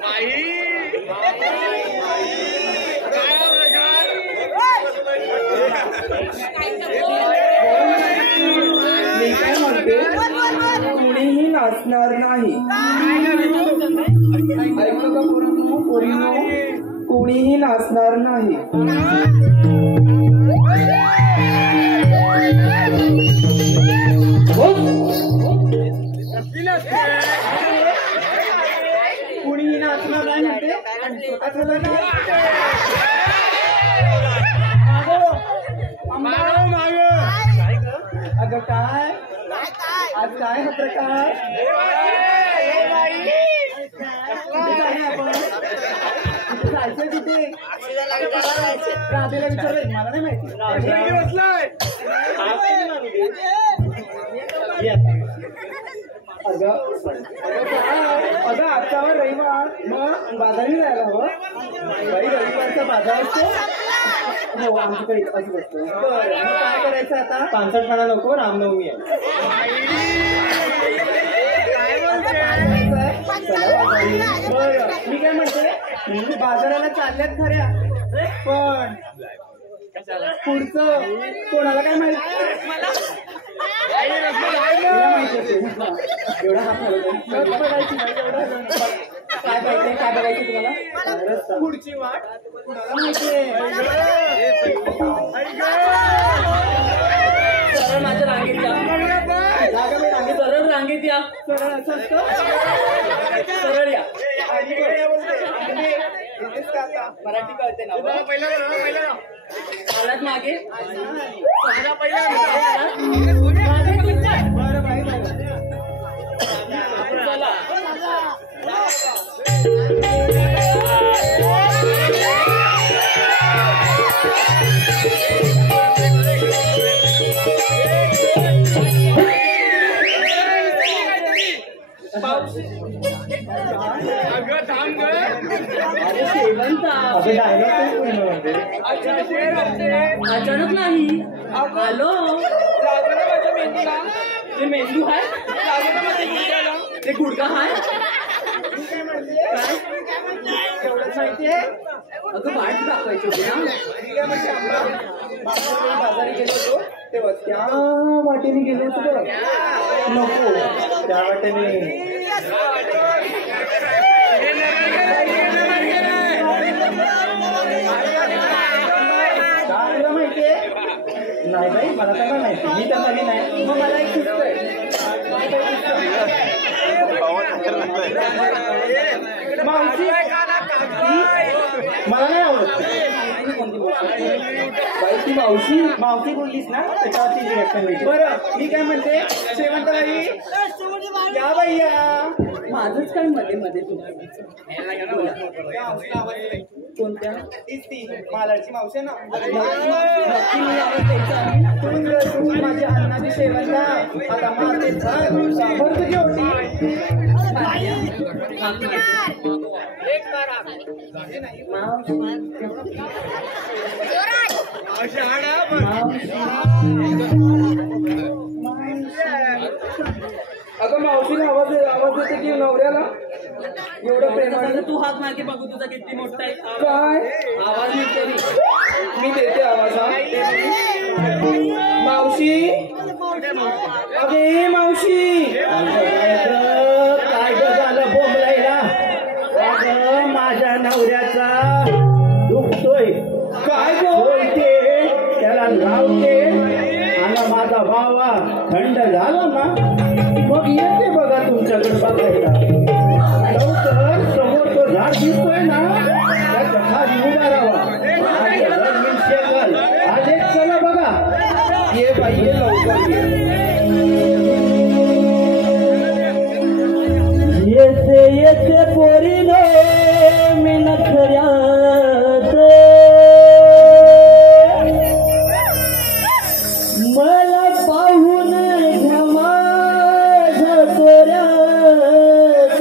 बाई मी काय म्हणते कुणीही नाचणार नाही ऐकलं का पोरींनो कुणीही नाचणार नाही कुणीही नाचणार नाही म्हणते अगं काय आज काय हा प्रकार जायचंय कुठे राधेला विचारलंय मला नाही माहिती अगं आजच्यावर रविवार मग बाजारी जायला हवं बाई रविवारचा बाजार असतो हो आमच्याकडे असंच असतो बरं मग काय करायचं आता 65 खाना नको रामनवमी आहे बरं मी काय म्हणते बाजाराला चालल्यात खऱ्या पण पुढचं कोणाला काय माहिती एवढा हात बघायची काय पाहिजे काय बघायचं तुम्हाला पुढची वाट कुणाला माहितीये सरळ माझ्या रांगेत या सरळ रांगेत या सरळ असं असतं सरळ या मराठी कळते ना आलात मागे बरं बाई चला अचानक नाही आलो ते मेंदू आहे ते गुडघा आहे एवढंच माहितीये अगं वाट दाखवायची होती ना बाजारी गेलो होतो तेव्हा त्या वाटेने गेलो होतो नको त्या वाटेने माहितीये नाही बाई मला तर माहिती मी तर कधी नाही मग मला एक सुचतंय मला नाही आवडत बाई ती मावशी मावशी बोललीस ना त्याच्यावरती रिॲक्शन मिळते बरं मी काय म्हणते शेवंतबाई या बाई या माझंच काय मध्ये मध्ये कोणत्या ती मालाची मावशी ना माझी अन्नाची शेवंता आता मारते तुझी होती अगं मावशीने आवाज देते की नवऱ्याला एवढं प्रेमाने तू हात मागे बघू तुझा किती मोठा आहे काय आवाज येतो मी देते आवाज मावशी अगे मावशी काय झालं बोंबलायला माझ्या नवऱ्याचा दुखतोय काय बोलते त्याला लावते आणि माझा भावा थंड झाला ना मग येते बघा तुमच्याकडे बघायला लवकर समोर तो झाड दिसतोय ना त्याच्या खाली उभा राहा आज एक चला बघा ये बाई ये लवकर येते येते पोरीनो मी नखऱ्यात मला पाहून घमा झकोऱ्यात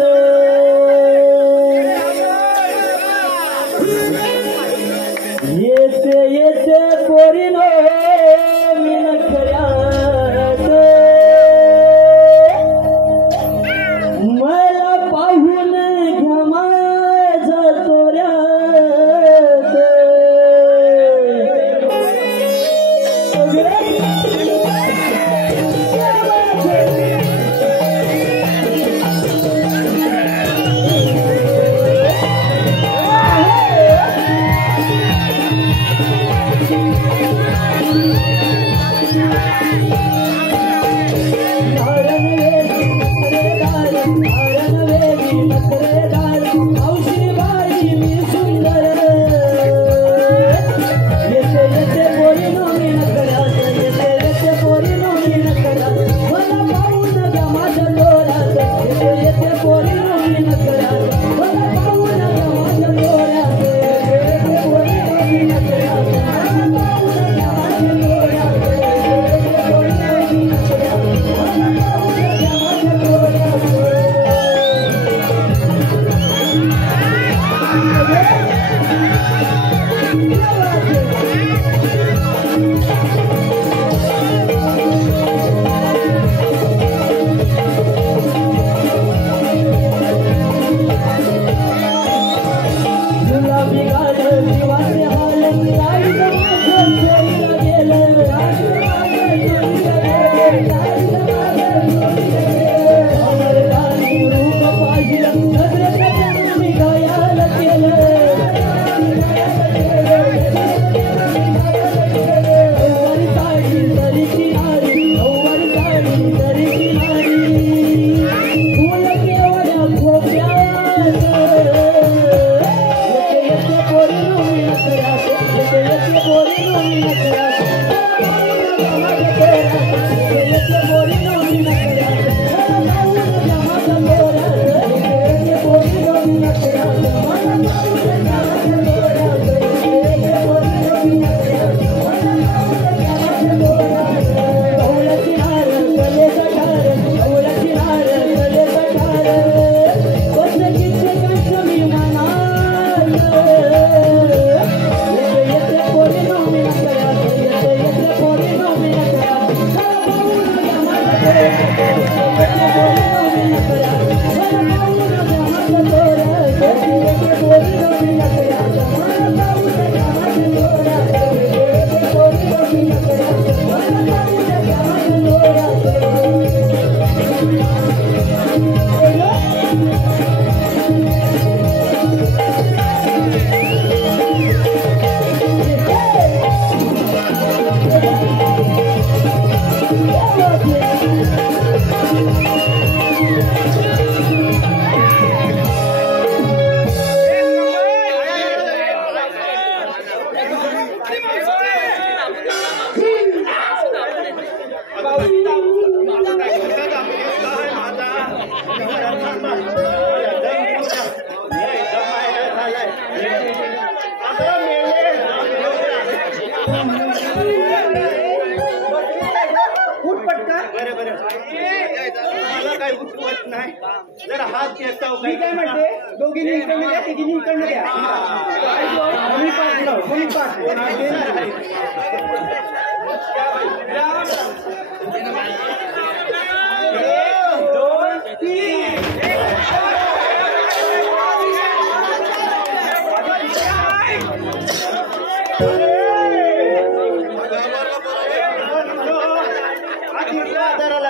जरा हात येतो मी काय म्हणते दोघींनी इकडनं द्या तिघींनी इकडनं द्या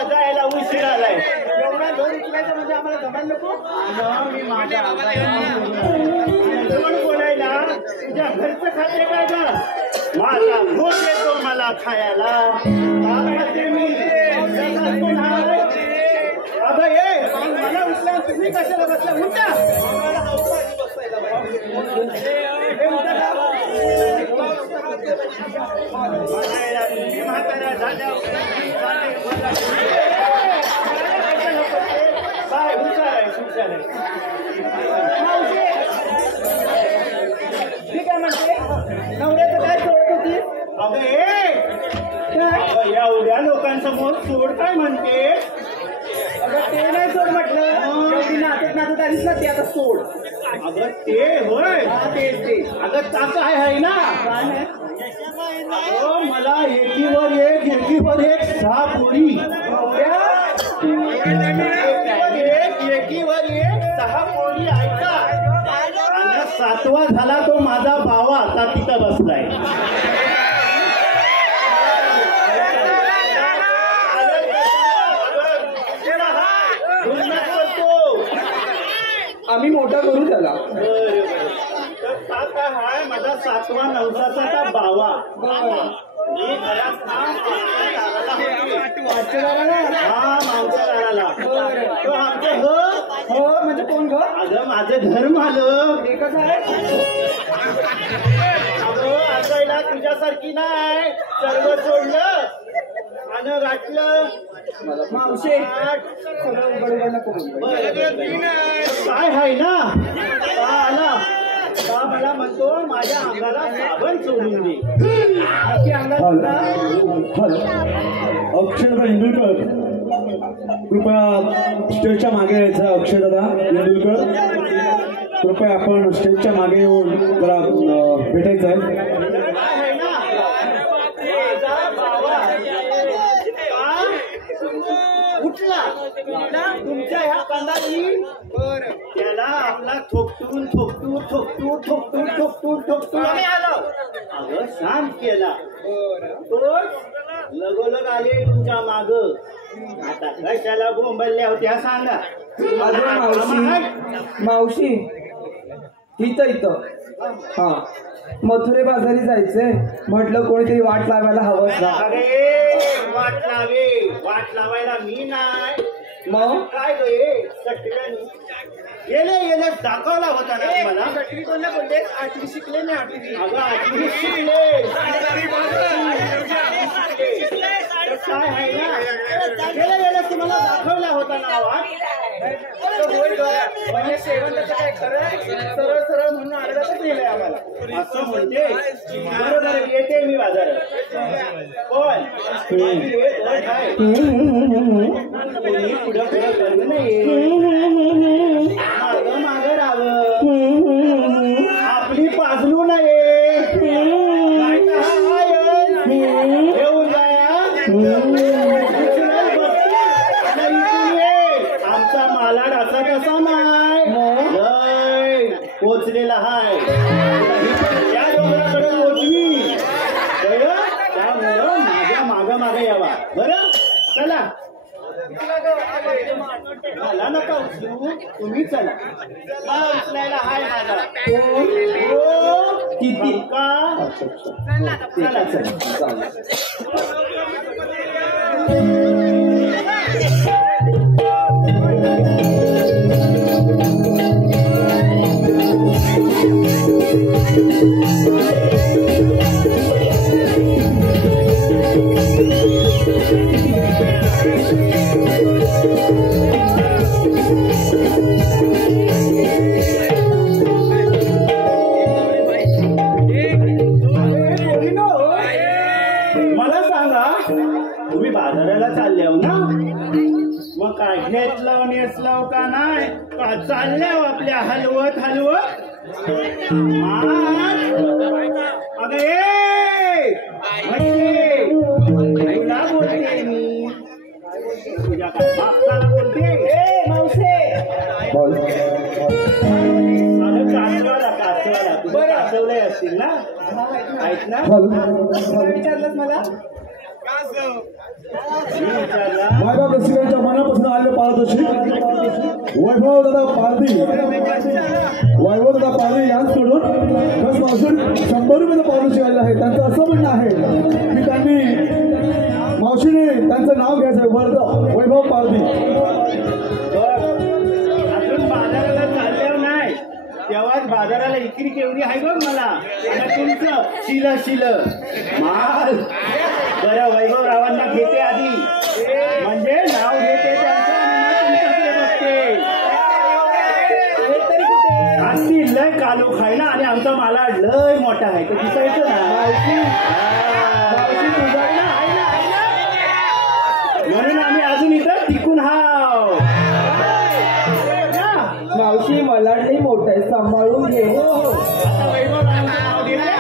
जायला उशीर आलाय एवढा लोन उचलायचा म्हणजे आम्हाला जमायला नको बोलायला तुझ्या घरचं खाते काय का माझा भोग येतो मला खायला मी अगं ये मला उठल्या तुम्ही कशाला बसला उठा म्हातारा झाल्या काय हुशार आहे ठीक आहे म्हणते नवऱ्याचं काय सोडत होती अगं एवढ्या लोकांसमोर सोड काय म्हणते अगं ते नाही सोड म्हटलं नाचत नाचत आलीस ना ते आता सोड अगं ते होय ते अगं तास आहे ना मला एकीवर एक 6 पोरी एकीवर एक 6 पोरी ऐका आणि 7वा झाला तो माझा भावा आता तिथं बसलाय आम्ही मोठा करू त्याला तर हाय माझा 7वा 9चा बावा मी घरात हा मावसाला तो आमचं हो म्हणजे कोण ग? अगं माझं घर मालक. ते कसं आहे? अगं असायला तुझ्यासारखी नाही. सर्व सोडलं आणि गाठलं. मावशी सगळं बरोबर नको बोलू. काय आहे ना का आला का मला म्हणतो माझ्या अंगाला साबण सोडून दे. नक्की अंगात अक्षरदादा इंदुलकर, कृपया स्टेजच्या मागे यायचं. अक्षरदादा इंदुलकर, कृपया आपण स्टेजच्या मागे येऊन जरा भेटायचं आहे. काय आहे ना माझा बाबा उठला तुमच्या ह्या कंदाली त्याला आपला थोपटून थोपटून थोपटून थोपटून थोपटून थोपटून आम्ही आलो. अगं शांत केला तो लगोलग आले तुमच्या माग. आता कशाला बोंबलल्या होत्या सांगा. अगं मावशी मावशी इथं हा मथुरे बाजारी जायचंय म्हटलं कोणीतरी वाट लावायला हवं ना. अरे वाट लावायला मी नाही मग काय गे सटव्यानी येले दाखवला होता ना तुम्हाला. सटवी कोणा बोलते? 8वी शिकले नाही 8वी. अगं 8वी शिकले काय आहे ना गेले तुम्हाला दाखवला होता ना वाट. म्हणजे सेवन त्याचं काय खरं सरळ सरळ म्हणून आडव्यातच नेलंय आम्हाला. असं म्हणते. बरोबर येते मी बाजारात. पण कोणी पुढं करणं नाही. मागं राहावं. आपली पाजलू नये. येऊन जाया आमचा मालाड असा कसा नाही पोचलेला हाय. त्या डोंगराकडे पोचवी त्यामुळं माझ्या मागे यावा. बरं चला. मला नका उचलू तुम्ही चला. मला उचलायला हाय माझा किती का चला चला. मला सांगा तुम्ही बाजाराला चालले हो ना. मग काय घेतलं नेसलं का नाही का चालल्या आपल्या हलवत अगं तुला बोलते मी तुझ्या काय बापसाला बोलते. मावशे कासवाला तुम्ही कासवले असतील ना. ऐक ना विचारलंच मला माझ्या रसिकांच्या मनापासून आलेले पारदर्शी वैभव दादा पारधी यांच्याकडून बस मावशी 100 रुपयाचं पारदर्शी आलेलं आहे. त्यांचं असं म्हणणं आहे की त्यांनी मावशीने त्यांचं नाव घ्यायचं वर्ध वैभव पारधी. अजून बाजाराला चालल्यावर नाही तेव्हाच बाजाराला इकरी केवढी आहे बघ मला. आणि तुमचं शिल माल बरं वैभवरावांना घेते आधी म्हणजे नाव घेते त्यांचं आणि लय कालू खायला. आणि आमचा माला लय मोठा आहे तो दिसायचं ना. म्हणून आम्ही अजून इथं टिकून हाव. मावशी मला नाही मोठं आहे सांभाळून घे. आता वैभवरावांचं नाव घेते.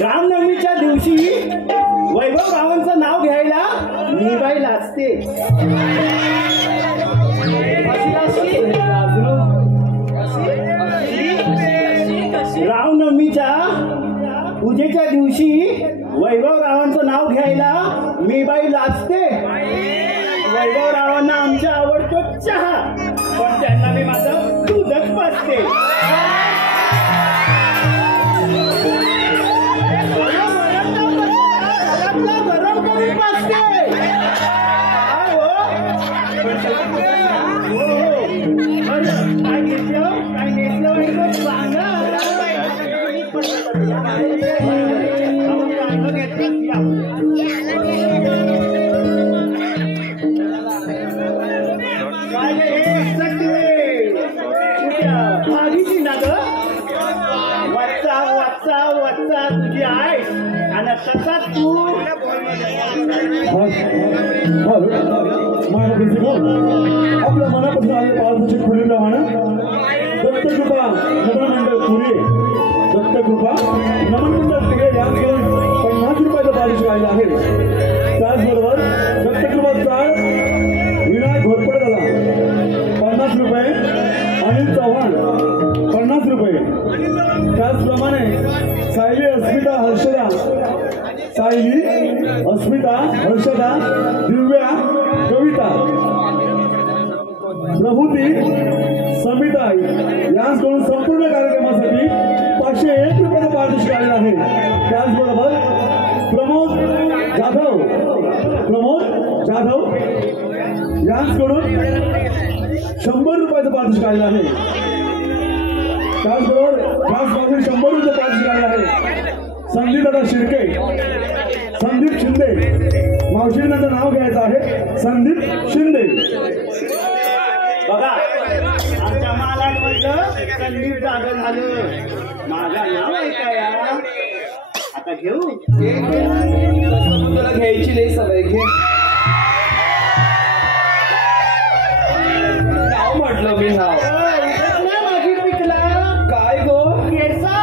रामनवमीच्या दिवशी वैभवरावांचं नाव घ्यायला मी बाई लाजते. रामनवमीच्या पूजेच्या दिवशी वैभवरावांचं नाव घ्यायला मी बाई लाजते. वैभवरावांना आमच्या आवडतो चहा पण त्यांना मी माझं दूधच पाजते. तसाच तू आपल्या मनापासून आलेल्या पावसाची खुलीप्रमाणे दत्तकृपा नमन मंडळ पुणे दत्तकृपा नमन मंडळ पुणे यांकडून 50 रुपयाचं पारितोषिक आलेलं आहे. त्याचबरोबर दत्तकृपा चाळ विनायक घोरपडे दादा 50 रुपये, अनिल चव्हाण 50 रुपये. त्याचप्रमाणे सायली अस्मिता हर्षदा, सायली अस्मिता हर्षदा, दिव्या, कविता, प्रभूती, समिता यांकडून संपूर्ण कार्यक्रमासाठी 501 रुपयाचं पारितोषिक आलेलं आहे. त्याचबरोबर प्रमोद जाधव यांकडून 100 रुपयाचं पारितोषिक आलेलं आहे. त्याचबरोबर याचपासून 100 रुपये पारितोषिक आलेलं आहे. संदीप दादा शिर्के, संदीप शिंदे, मावशीने त्यांचं नाव घ्यायचं आहे संदीप शिंदे. बघा आमच्या मालाडमधलं संदीप जागं झालं. माझं नाव आहे का या आता घेऊ तुला घ्यायची लई सवय घे. नाव म्हटलं मी नाव माझी पिकला काय गो केसा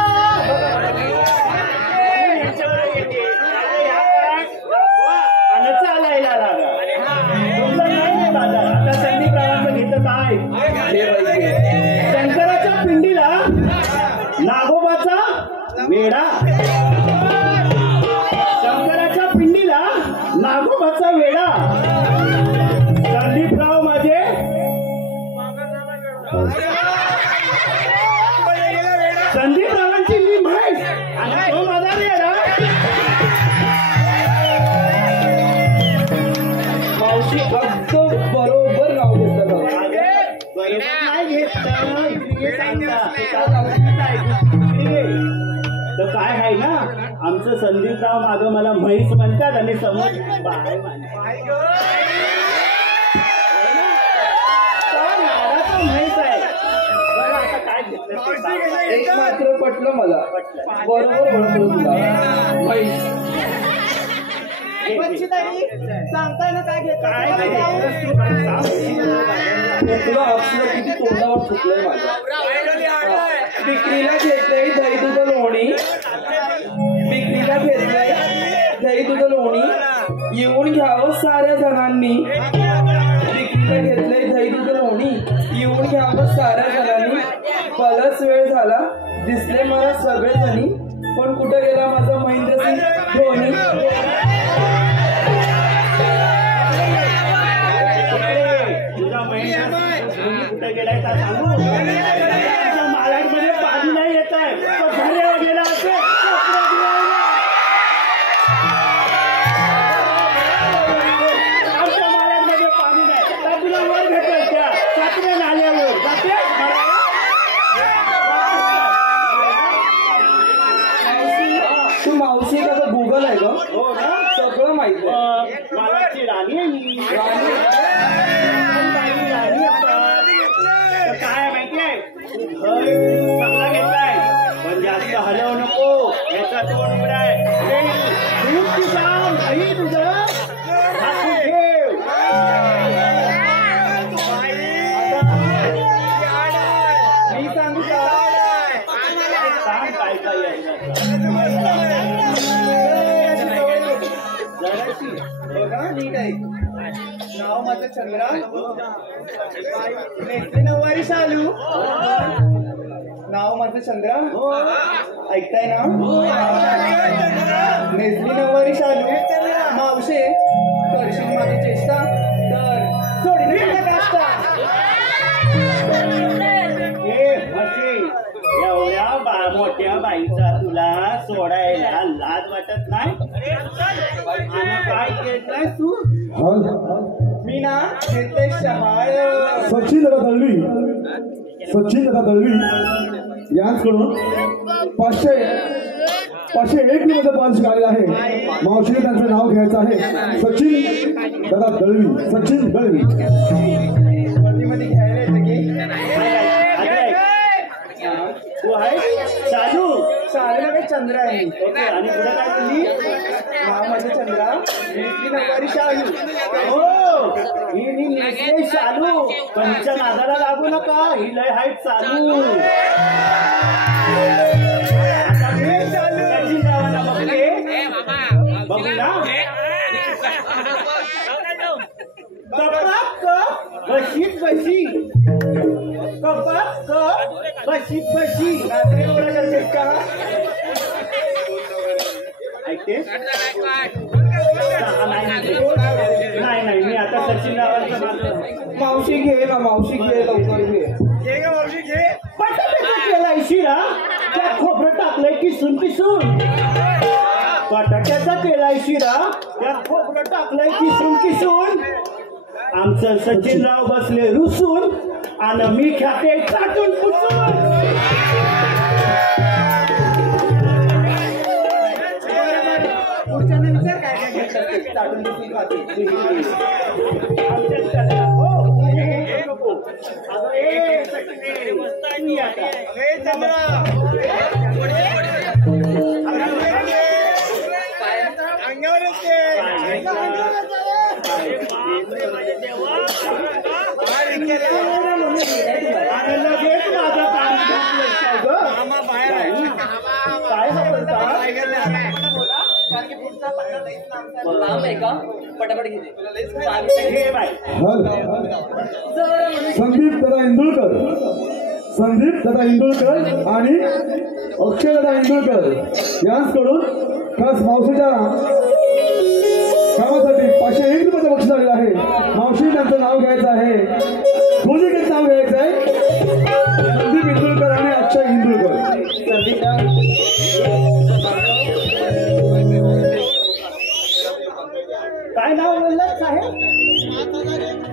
आणि चालायला लागा. तुमचं नाही बाजार. आता संदीपरावांचं घेतं काय शंकराच्या पिंडीला नागोबाचा वेडा. शंकराच्या पिंडीला नागोबाचा वेडा. संदीपराव माझे संदीपरावांची मी म्हैस आणि तो माझा वेडा. मावशी अगदी बरोबर नाव घेतलं बरोबर नाही घेतलं. इकडे सांगता. तर काय आहे ना आमचं संदीपराव मागं मला म्हैस म्हणतात आणि समोर बाय म्हणतात. म्हैस आहे. बरं आता काय घेतलं ते सांग. एक मात्र पटलं मला बरोबर ओळखलं तुला म्हैस. सांगताय ना काय घेत काय घेतलं तुला आपलं किती तोंडावर फुटलंय माझ्या. विक्रीला घेतलंय दही दूध लोणी, विक्रीला घेतलंय दही दूध लोणी, येऊन घ्यावं साऱ्या जणांनी. विक्रीला घेतलंय दही दूध लोणी, येऊन घ्यावं साऱ्या जणांनी. बराच वेळ झाला दिसले मला सगळेजणी, पण कुठं गेला माझा महेंद्रसिंग धोनी. तुझा महिना कुठे गेलाय का सांगू. तुझ्या मालाडमध्ये पाणी नाही येत आहे. तो घरी गेला असेल. आमच्या मालाडमध्ये पाणी नाही तर तुला वर भेटेल त्या सातव्या नाल्यावर जाते. तू मावशी का तर गुगल आहे का हो ना सगळं माहिती आहे. मालाडची राणी आहे मी. राणी राणी असतात. तर काय माहिती आहे घर चांगला घेतलाय पण जास्त हलवू नको. याचा तोंड उघडा आहे. तुझं हात ठेव. मी सांगू का सांग काय काय आहे. जराशी बघा नीट आहे. नाव माझं चंद्रा, नेसले नऊवारी शालू. नाव माझं चंद्रा, ऐकताय ना. नेसली नऊवारी शालू. मावशे करशील माझी चेष्टा तर सोडली तुला काष्टा. एवढ्या मोठ्या बाईचा तुला सोडायला लाज वाटत नाही. आणि काय घेतलाय तू. मी ना घेतलंय शहाळ. सचिन दादा दळवी यांकडून 501 रुपयाचं पारितोषिक आलेलं आहे. मावशीने त्यांचं नाव घ्यायचं आहे सचिन दादा दळवी. सचिन दळवी मध्ये घ्यायला येतं की तू आहे चालू. माझं नाव चंद्रा आहे. ओके आणि पुढे काय बोलली नाव माझं चंद्रा. मी नऊवारी शालू. हो ही नेसले शालू पंच नादाला लागू नका ही लय हाईट चालू आता मी त्याची नावाला बघते बघू ना कपाक बशीत बशी कपाक बशीत बशी रात्री एवढं करतेस का? ऐकते नाही नाही मी आता सचिन रावांचं मावशी घे ना, मावशी घे, लवकर घे. बटाट्याचा केला शिरा त्यात खोबरं टाकलंय किसून किसून बटाट्याचा केलाय शिरा त्यात खोबरं टाकलंय किसून किसून आमचं सचिनराव बसले रुसून आणि मी खाते चाटून पुसून पुढच्या नंतर काय काय घेतात चाटून दुसरी खाते. काय लांब आहे का पटापट घेते हे बाय संदीप दादा इंदुलकर, संदीप दादा इंदुलकर आणि अक्षय दादा इंदुलकर यांकडून खास मावशीच्या कामासाठी 501 रुपयाचं बक्षीस आलेलं आहे. मावशी त्यांचं नाव घ्यायचं आहे, दोन्हीकडे नाव घ्यायचं आहे, संदीप इंदुलकर आणि अक्षय इंदुलकर. काय नाव बोललात साहेब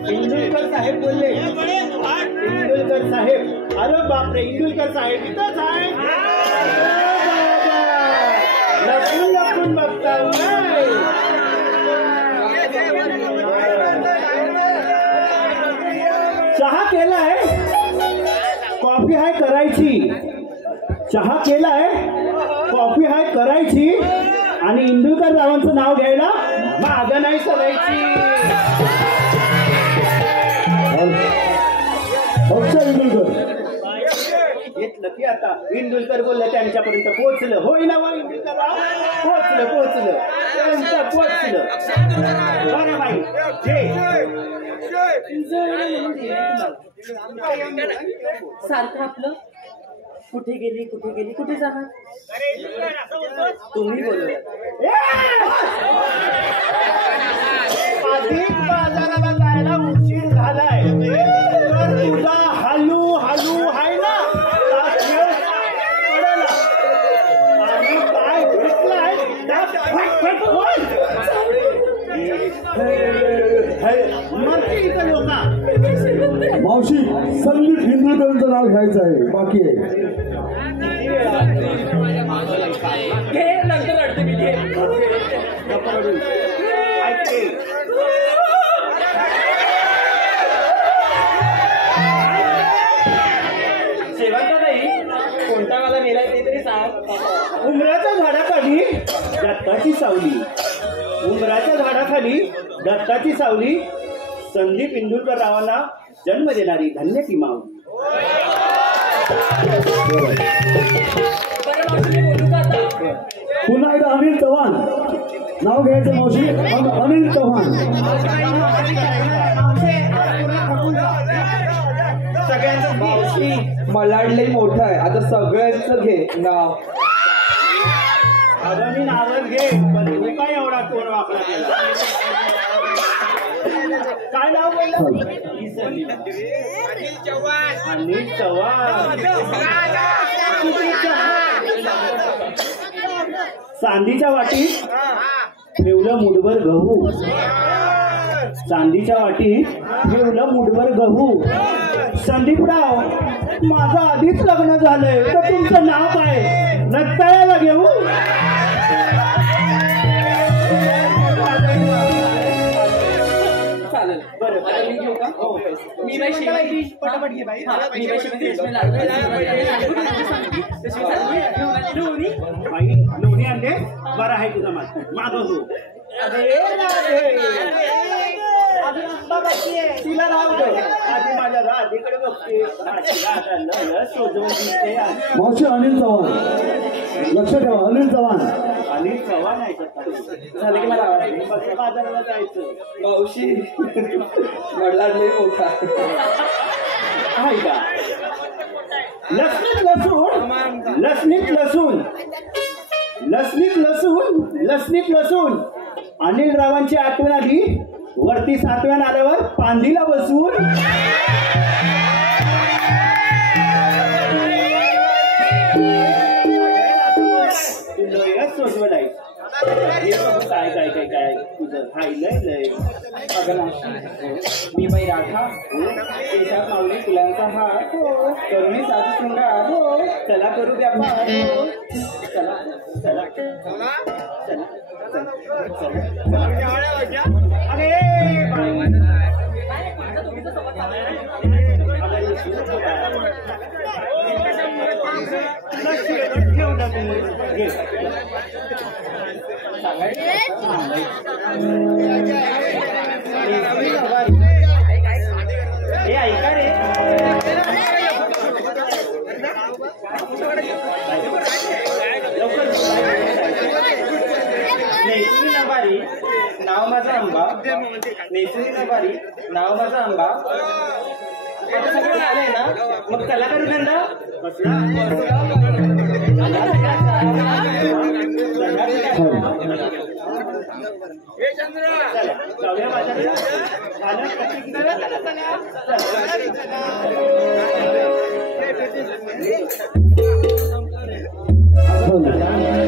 इंदुलकर साहेब बोलले इंदुलकर साहेब अरे बापरे इंदुलकर साहेब इथंच आहे लपून लपून बघता चहा केलाय कॉफी हाय करायची चहा केलाय कॉफी हाय करायची आणि इंदुलकर रावांचं नाव घ्यायला मागं नाही सरायची. अक्षय इंदुलकर घेतलं की आता इंदुलकर बोललं त्यांच्यापर्यंत पोहोचलं होय ना वा इंदुलकर राव पोहोचलं त्यांचं पोहोचलं बरं बाई सारखं आपलं कुठे गेली कुठे जाणार तुम्ही बोलूया अधिक बाजाराला जायला उशीर झालाय तर तुझा हलू आहे ना तास वेळ पडेल. आणि काय भेटलाय त्यात फटफट बोल. मरते इथं लोका मावशी संदीप इंदुलकरांचं नाव घ्यायचं आहे, बाकी आहे. घे नंतर अडते मी घे ऐकते कोणता मला नेलाय ते तरी सांग. उमराच्या झाडाखाली दत्ताची सावली उमराच्या झाडाखाली दत्ताची सावली संदीप इंदुलकर रावांना जन्म देणारी धन्य ती माऊली. पुन्हा एकदा अनिल चव्हाण नाव घ्यायचं मावशी, अनिल चव्हाण. सगळ्यांचं मावशी मलाडलंय मोठं आहे, आता सगळ्यांचं घे नाव. अगं मी नावच घे पण तू काय एवढा कोण वापरा केला काय नाव बोललं अनिल चव्हाण. चांदीच्या वाटीत ठेवलं मुठभर गहू चांदीच्या वाटीत ठेवलं मुठभर गहू. संदीपराव माझं आधीच लग्न झालंय तर तुमचं नाव काय नक्ताळ्याला घेऊ. चालेल बरं. आता मी घेऊ का? हो. मी बाई शिवाजी पटापट घे बाई. हा, मी बाई शिवाजी रेशमी लाडू. बाई लोणी आणले बरं आहे तुझा मागं हो. तिला राहू दे. आधी माझ्या राधेकडे बघते. शोधून दिसते. मावशी अनिल चव्हाण, लक्ष ठेवा, अनिल चव्हाण. आणि चव्हाण आहे का? झालं की मला आवडलं. मग बाजाराला जायचं मावशी वडला लय मोठा आहे का? लसणीत लसूण लसणीत लसूण लसणीत लसूण लसणीत लसूण अनिल रावांची आठवण आली. वरती सातव्यान आल्यावर पांदीला बसून सोजवत आहे. काय काय काय काय तुझं खायलंय लय. अगं मावशी, मी बाई राधा. केशात माऊली फुलांचा हार. करुणी साधू शृंगार. चला करू व्यापार. चला चला हे ऐका रे. नेसुनी नभारी नाव माझा आंबा. नेसुनी नभारी नाव माझा आंबा. आता सगळं आलंय ना, मग चला करू धंदा. जाऊया बाजारात. चला.